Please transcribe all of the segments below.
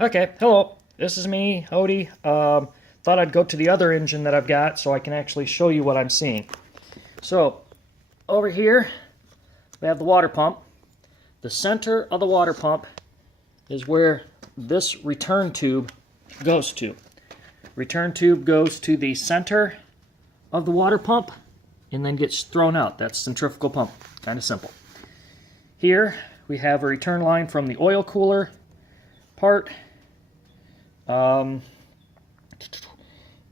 Okay, hello, this is me, Odie. Thought I'd go to the other engine that I've got so I can actually show you what I'm seeing. So, over here, we have the water pump. The center of the water pump is where this return tube goes to. Return tube goes to the center of the water pump and then gets thrown out. That's centrifugal pump, kind of simple. Here, we have a return line from the oil cooler part.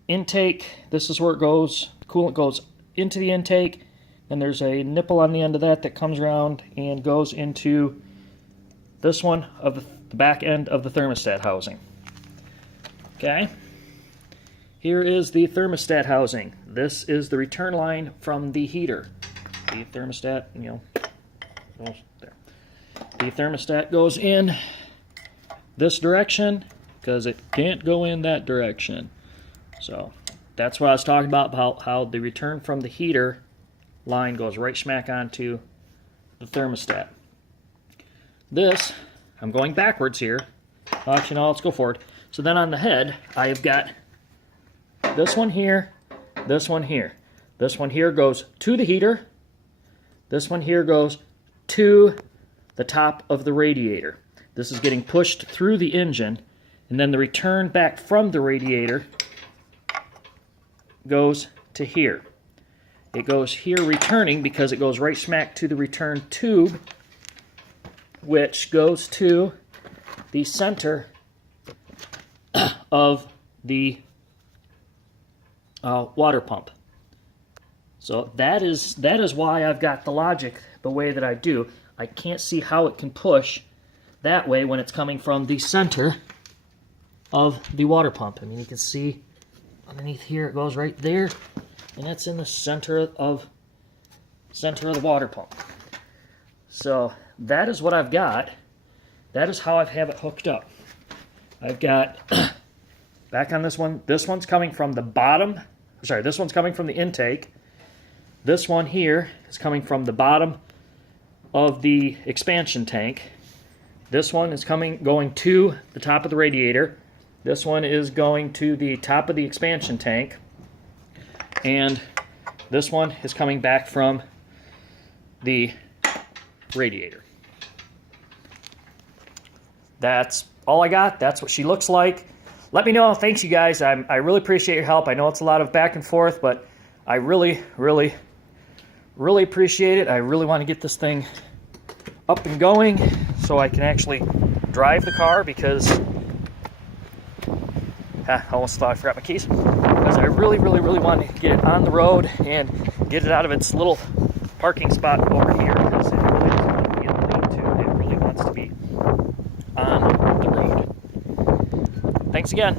Intake, this is where it goes. Coolant goes into the intake, and there's a nipple on the end of that that comes around and goes into this one of the back end of the thermostat housing. Okay, here is the thermostat housing. This is the return line from the heater. The thermostat, goes there. The thermostat goes in this direction because it can't go in that direction. So that's what I was talking about how the return from the heater line goes right smack onto the thermostat. This, I'm going backwards here. Actually, no, let's go forward. So then on the head, I've got this one here, this one here. This one here goes to the heater. This one here goes to the top of the radiator. This is getting pushed through the engine, and then the return back from the radiator goes to here. It goes here returning because it goes right smack to the return tube, which goes to the center of the water pump. So that is why I've got the logic the way that I do. I can't see how it can push that way when it's coming from the center of the water pump. I mean, you can see underneath here it goes right there, and that's in the center of the water pump. So that is what I've got. That is how I have it hooked up. I've got back on this one. This one's coming from the bottom. Sorry, this one's coming from the intake. This one here is coming from the bottom of the expansion tank. This one is going to the top of the radiator. This one is going to the top of the expansion tank. And this one is coming back from the radiator. That's all I got. That's what she looks like. Let me know. Thanks, you guys. I really appreciate your help. I know it's a lot of back and forth, but I really appreciate it. I really want to get this thing up and going so I can actually drive the car, because I almost thought I forgot my keys. Because I really want to get it on the road and get it out of its little parking spot over here, because it really doesn't want to be in the lean-to. It really wants to be on the road. Thanks again.